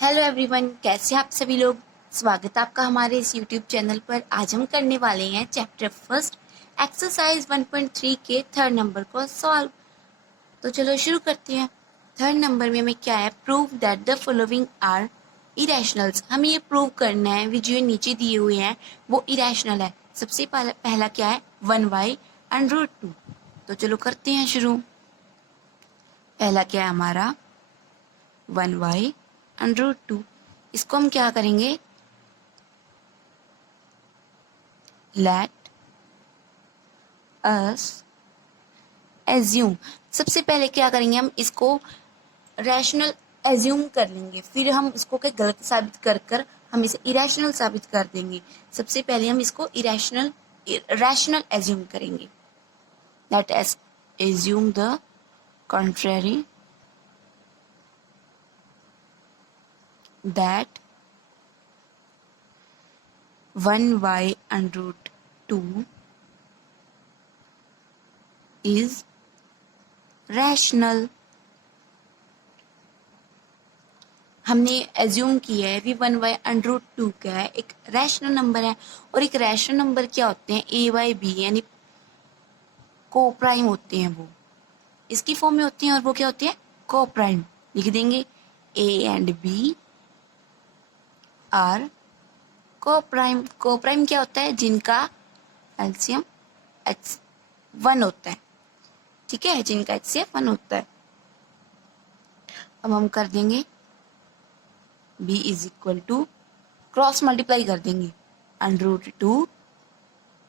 Hello everyone, कैसे हैं आप सभी लोग। स्वागत है आपका हमारे इस यूट्यूब चैनल पर। आज हम करने वाले हैं चैप्टर फर्स्ट एक्सरसाइज 1.3 के थर्ड नंबर को सॉल्व। तो चलो शुरू करते हैं। थर्ड नंबर में हमें क्या है, prove that the following are irrationals. हमें ये प्रूव करना है, जो नीचे दिए हुए हैं वो इरेशनल है। सबसे पहला क्या है, 1y√2। तो चलो करते हैं शुरू। पहला क्या है हमारा 1y√2। इसको हम क्या करेंगे, लेट अस एज्यूम। सबसे पहले क्या करेंगे, हम इसको रैशनल एज्यूम कर लेंगे, फिर हम इसको क्या गलत साबित कर कर हम इसे इरेशनल साबित कर देंगे। सबसे पहले हम इसको रैशनल एज्यूम करेंगे। Let us assume the contrary that 1y√2 is rational। हमने एज्यूम किया है भी 1y√2 क्या है, एक रैशनल नंबर है। और एक रैशनल नंबर क्या होते हैं, a/b यानी को प्राइम होते हैं, वो इसकी फॉर्म में होते हैं और वो क्या होते हैं, को प्राइम। लिख देंगे a एंड b आर को प्राइम। को प्राइम क्या होता है, जिनका एलसीएम h1 होता है। ठीक है, जिनका HCF 1 होता है। अब हम कर देंगे b is equal to, cross multiply कर देंगे √2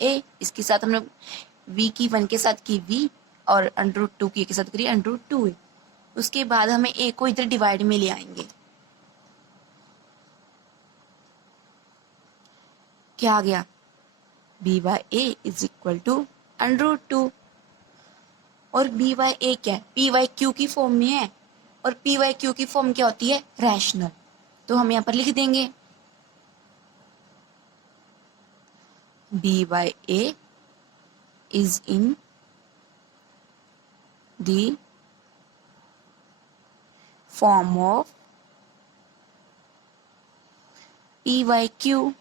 a। इसके साथ हमने v की 1 के साथ की v और √2 की के साथ करिए √2 a। उसके बाद हमें a को इधर डिवाइड में ले आएंगे। क्या आ गया, b/a इज इक्वल टू √2। और b/a क्या है, p/q की फॉर्म में है। और p/q की फॉर्म क्या होती है, रैशनल। तो हम यहाँ पर लिख देंगे b/a is in the form of p/q।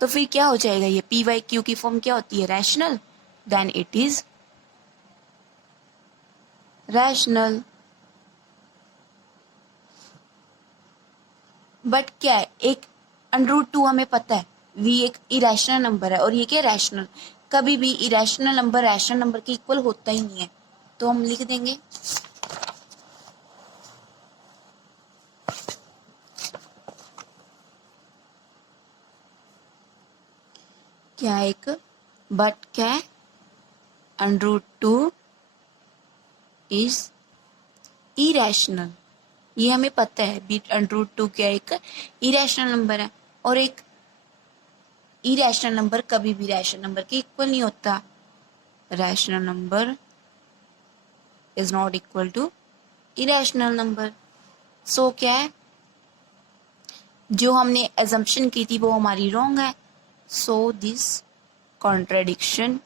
तो फिर क्या हो जाएगा, ये p/q की फॉर्म क्या होती है, rational. Then it is rational. But क्या है, एक √2 हमें पता है v एक इरेशनल नंबर है और ये क्या, रैशनल। कभी भी इरेशनल नंबर रैशनल नंबर के इक्वल होता ही नहीं है। तो हम लिख देंगे क्या, एक बट क्या है, √2 इज इरेशनल। ये हमें पता है, √2 क्या एक इरेशनल नंबर है। और एक इरेशनल नंबर कभी भी रैशनल नंबर के इक्वल नहीं होता। Rational number is not equal to irrational number. So क्या है, जो हमने एजम्पशन की थी वो हमारी रॉन्ग है। So this contradiction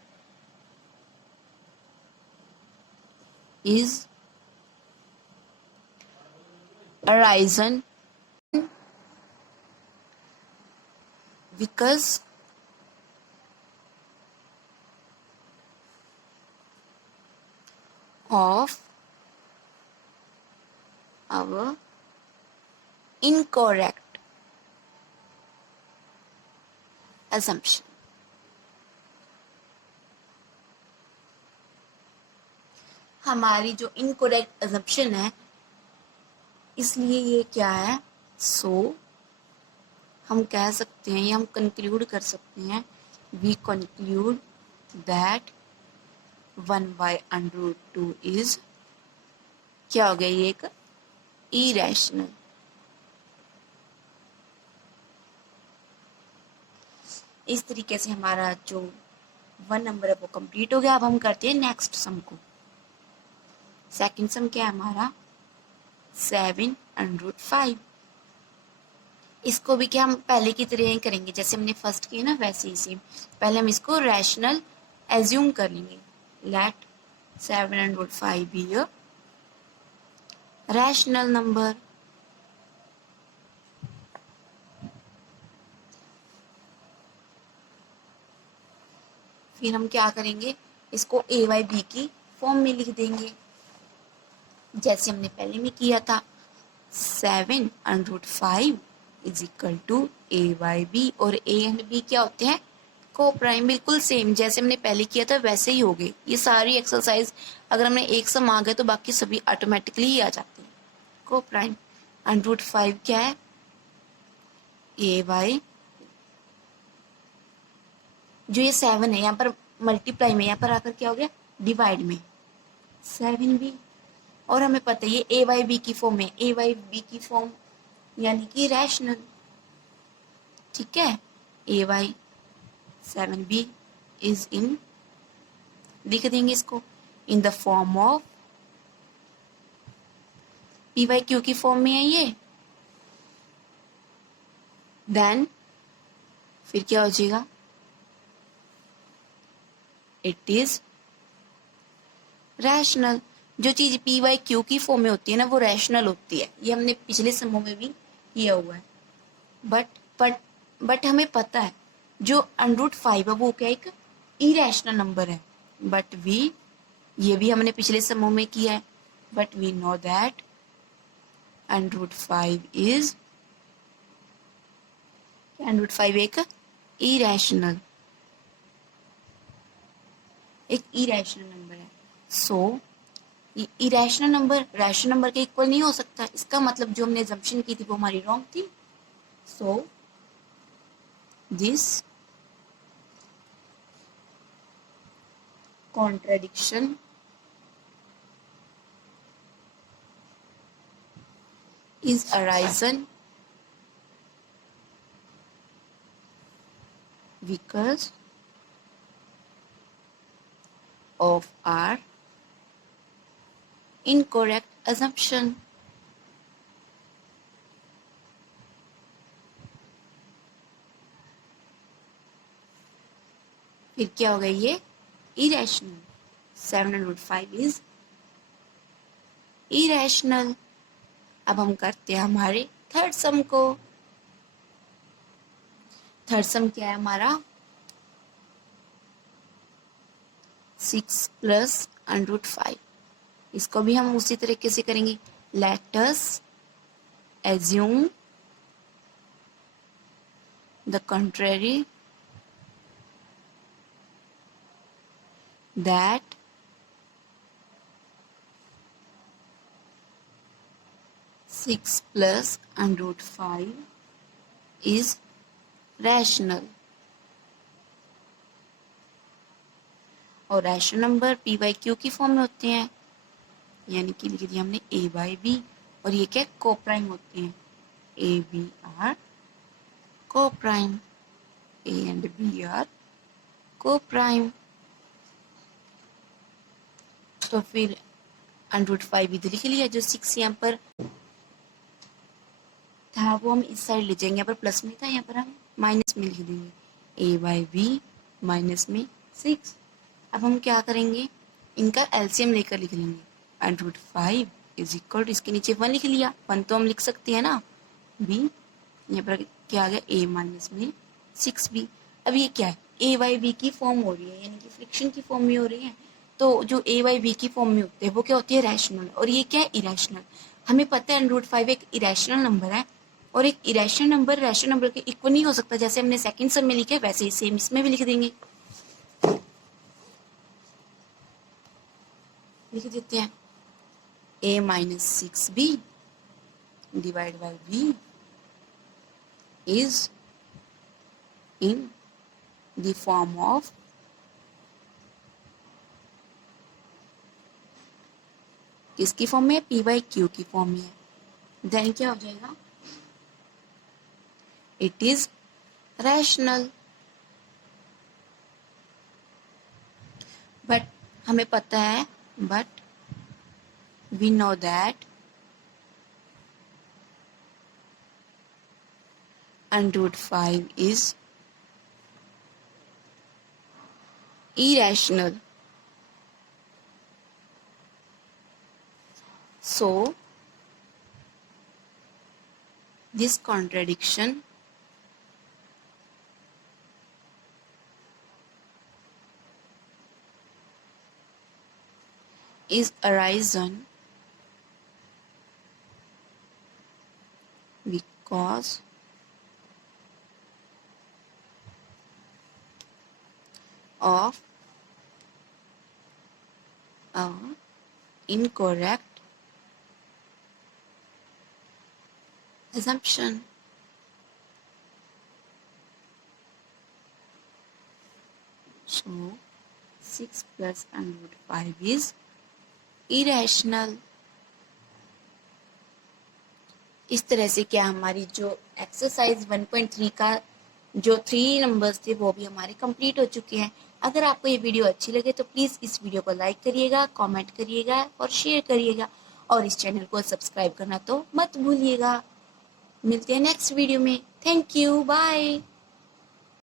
is arisen because of our incorrect assumption। हमारी जो इनकरेक्ट assumption है, इसलिए ये क्या है। सो हम कह सकते हैं, या हम कंक्लूड कर सकते हैं, वी कंक्लूड दैट 1/√2 इज, क्या हो गया, ये एक इरेशनल। इस तरीके से हमारा जो 1 नंबर है वो कंप्लीट हो गया। अब हम करते हैं नेक्स्ट सम को। सेकंड सम क्या है हमारा, 7√5। इसको भी क्या हम पहले की तरह ही करेंगे, जैसे हमने फर्स्ट किया ना वैसे ही सेम। पहले हम इसको रैशनल एज्यूम कर लेंगे। Let 7/5 be a rational number. फिर हम क्या करेंगे, इसको ए वाई बी की फॉर्म में लिख देंगे जैसे हमने पहले में किया था। 7√5 is equal to a by b, और ए एंड बी क्या होते हैं, को प्राइम। बिल्कुल सेम जैसे हमने पहले किया था वैसे ही हो गए ये सारी एक्सरसाइज। अगर हमने एक सम आ गए तो बाकी सभी ऑटोमेटिकली ही आ जाते हैं। को प्राइम √5 क्या है, ए बाई, जो ये 7 है यहाँ पर मल्टीप्लाई में, यहाँ पर आकर क्या हो गया, डिवाइड में 7b। और हमें पता है ये ए वाई बी की फॉर्म है, ए वाई बी की फॉर्म यानी कि रैशनल। ठीक है, ए वाई 7b इज इन, लिख देंगे इसको in the form of, p by q की फॉर्म में है ये। देन फिर क्या हो जाएगा, इट इज रैशनल। जो चीज पी वाई क्यू की फॉर्म में होती है ना वो रैशनल होती है, ये हमने पिछले समूह में भी किया हुआ है। बट हमें पता है जो √5 है वो क्या एक इरेशनल नंबर है। बट वी, ये भी हमने पिछले समूह में किया है, but we know that √5 is, √5 एक इरेशनल, एक इरेशनल नंबर है। सो ये इरेशनल नंबर रैशनल नंबर के इक्वल नहीं हो सकता, इसका मतलब जो हमने अजम्पशन की थी वो हमारी रॉन्ग थी। So this contradiction is arisen because of our incorrect assumption. फिर क्या हो गया, ये irrational, 7/5 is irrational। अब हम करते हैं हमारे थर्ड सम को। थर्ड सम क्या है हमारा, 6 + √5। इसको भी हम उसी तरीके से करेंगे। Let us assume the contrary, that six plus √5 is rational। और rational number P by Q की फॉर्म में होते हैं, यानी कि लिख दिया हमने ए बाई बी। और ये क्या को प्राइम होते हैं, a b are coprime, a and b are coprime. तो फिर √5 इधर लिख लिया, जो 6 यहाँ पर था वो हम इस साइड ले जाएंगे, यहाँ पर प्लस में था यहाँ पर हम माइनस में लिख देंगे, ए बाई बी माइनस में 6। अब हम क्या करेंगे, इनका एलसीएम लेकर लिख लेंगे। √5 इज इक्वल टू, इसके नीचे 1 लिख लिया, 1 तो हम लिख सकते हैं ना, बी, यहाँ पर क्या आ गया, ए माइनस में 6b। अब ये क्या है, ए वाई बी की फॉर्म हो रही है, यानी कि फ्रिक्शन की फॉर्म में हो रही है। तो जो ए वाई बी की फॉर्म में होते हैं वो क्या होती है, रैशनल, और ये क्या है, इरेशनल। हमें पता है √5 एक इरेशनल नंबर है, और एक इरेशनल नंबर रैशनल नंबर के इक्वल नहीं हो सकता। जैसे हमने सेकंड सम में लिखा है वैसे ही सेम इसमें भी लिख देंगे, लिख देते हैं a minus 6b divide by b is in the form of, किसकी फॉर्म में है, p बाई q की फॉर्म में है। देन क्या हो जाएगा, इट इज रैशनल। बट हमें पता है, but we know that √5 is irrational. So this contradiction is arisen because of a incorrect assumption. So 6 plus under root 5 is irrational. इस तरह से क्या हमारी जो एक्सरसाइज 1.3 का जो 3 नंबर्स थे वो भी हमारे कंप्लीट हो चुके हैं. अगर आपको ये वीडियो अच्छी लगे तो प्लीज़ इस वीडियो को लाइक करिएगा, कमेंट करिएगा और शेयर करिएगा और इस चैनल को सब्सक्राइब करना तो मत भूलिएगा. मिलते हैं नेक्स्ट वीडियो में. Thank you. बाय.